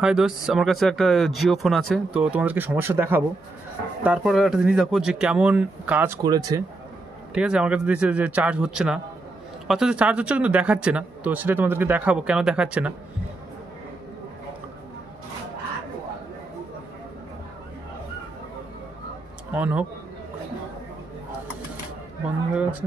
High দোস্ত, আমার কাছে একটা জিও ফোন আছে, তো তোমাদেরকে সমস্যা দেখাবো। তারপর একটা জিনিস দেখো যে কেমন কাজ করেছে। ঠিক আছে, আমার কাছে দিয়েছে যে চার্জ হচ্ছে না, অথচ চার্জ হচ্ছে কিন্তু দেখাচ্ছে না। তো সেটা তোমাদেরকে দেখাবো কেন দেখাচ্ছে না। অন হোক, বন্ধ হয়ে গেছে।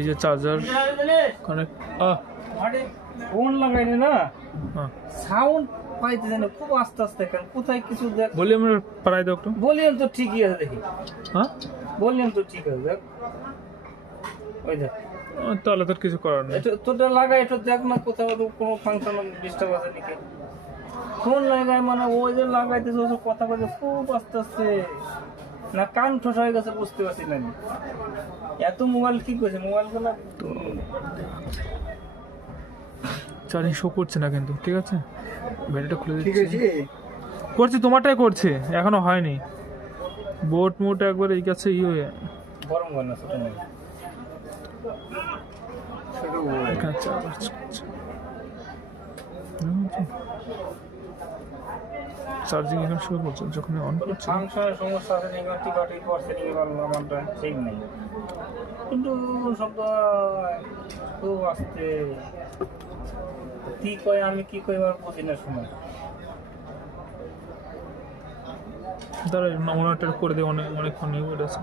এই যে চার্জার কানেক্ট, ফোন লাগাইনি না, সাউন্ড পাইতে জানি খুব আস্তে আস্তে। কেন কোথায় কিছু দেখ, ভলিউম বাড়াই দাও একটু। ভলিউম তো ঠিকই আছে, দেখি। হ্যাঁ, ভলিউম তো ঠিক আছে, দেখ ওই দেখ। তাহলে তোর কিছু করার নেই। তোটা লাগাই একটু দেখ না, কোথাও কোনো ফাংশন ডিস্টার্ব আছে নাকি। ফোন লাগাই মানে ওই যে লাগাইতেছে, ওই কথা বলতে খুব আস্তে আস্তে, না কান ঠোস হয়ে গেছে বুঝতে পারছি না। এত মোবাইল কি করছে, মোবাইল গুলো তো চার্জিং শো করছে না কিন্তু। ঠিক আছে, ব্যাটারিটা খুলে দিচ্ছি। করছি, তোমারটাই করছে, এখনো হয়নি। বোট মোট একবার এই কাছে হয়ে গরম হয় না, ছোট চার্জিং এখন শুরু করছে যখন অন করছে। ফাংশনের সমস্যা আছে নাকি, টিকাটি করছে নাকি আমারটা ঠিক নেই, কিন্তু শব্দ খুব আসতে। কি কয় আমি কি কইবার বুঝি না সময়। দাঁড়া, নমুনাটা করে দিয়ে অনেকক্ষণ নিয়ে ওটা আছে।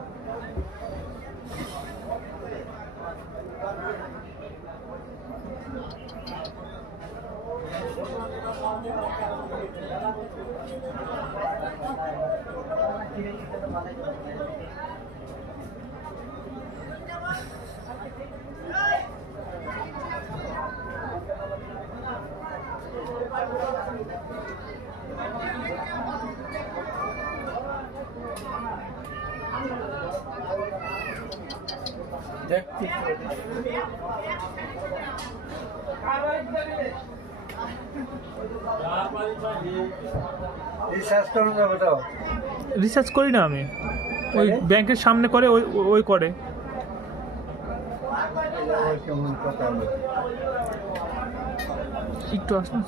দেখছি রিসার্চ করুন যাবে তো। রিসার্চ করি না আমি, ওই ব্যাংকের সামনে করে ওই করে। একটু আসুন,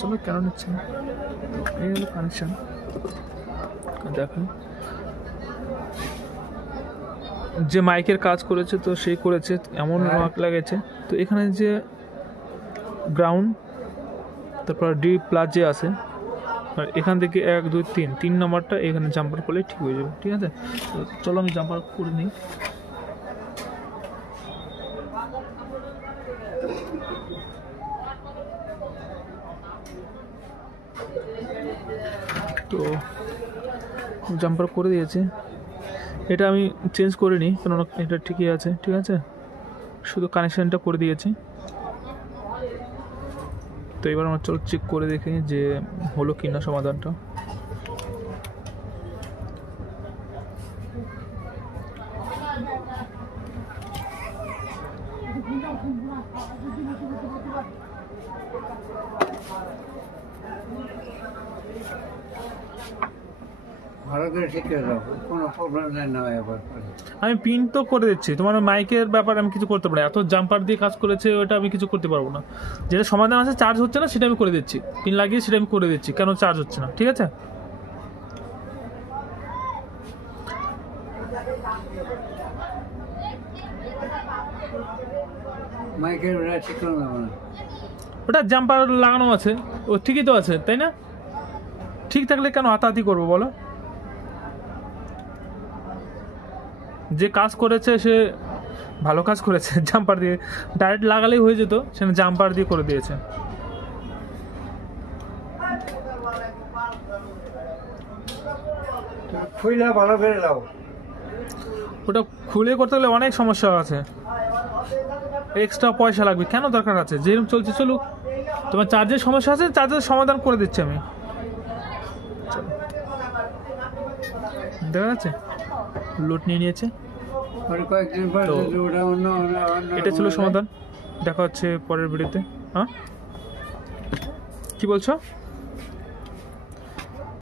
চলো কেন নিচ্ছে না। এই হলো কানেকশন, দেখেন যে মাইকের কাজ করেছে, তো সেই করেছে এমন মার্ক লাগেছে। তো এখানে যে গ্রাউন্ড, তারপর ডি প্লাস যে আছে, আর এখান থেকে 1 2 3 নম্বরটা এখানে জাম্পার করলে ঠিক হয়ে যাবে। ঠিক আছে, তো চলো আমি জাম্পার করে নিই। তো জাম্পার করে দিয়েছে, এটা আমি চেঞ্জ করিনি কারণ এটা ঠিকই আছে। ঠিক আছে, শুধু কানেকশানটা করে দিয়েছি। তো এবার আমার চলো চেক করে দেখি যে হলো কি না সমাধানটা। ভালো করে ঠিক করে দাও, কোনো প্রবলেম না হয়। আবার আমি পিন তো করে দিচ্ছি, তোমার মাইকের ব্যাপারে আমি কিছু করতে পারি না। এত জাম্পার দিয়ে কাজ করেছে, ওটা আমি কিছু করতে পারবো না। যেটা সমাধান আছে, চার্জ হচ্ছে না সেটা আমি করে দিচ্ছি, পিন লাগিয়ে সেটা আমি করে দিচ্ছি, কেন চার্জ হচ্ছে না। ঠিক আছে, মাইকের ঠিক করে দেবো না, ওটা জাম্পার লাগানো আছে, ও ঠিকই তো আছে, তাই না? ঠিক থাকলে কেন হাতাহাতি করবো বলো? যে কাজ করেছে সে ভালো কাজ করেছে। জাম্পার দিয়ে ডাইরেক্ট লাগালেই হয়ে যেত, সেখানে জাম্পার দিয়ে করে দিয়েছে। খুইলা ভালো করে দাও। ওটা খুলে করতে গেলে অনেক সমস্যা আছে, এক্সট্রা পয়সা লাগবে। কেন দরকার আছে? যেরকম চলছে চলুক। তোমার চার্জের সমস্যা আছে, চার্জের সমাধান করে দিচ্ছি আমি। চলো। দেখা যাচ্ছে লোড নিয়ে নিয়েছে। কয়েকদিন পর তো ওটা এটা ছিল সমাধান। দেখা হচ্ছে পরের ভিডিওতে। হ্যাঁ, কি বলছো?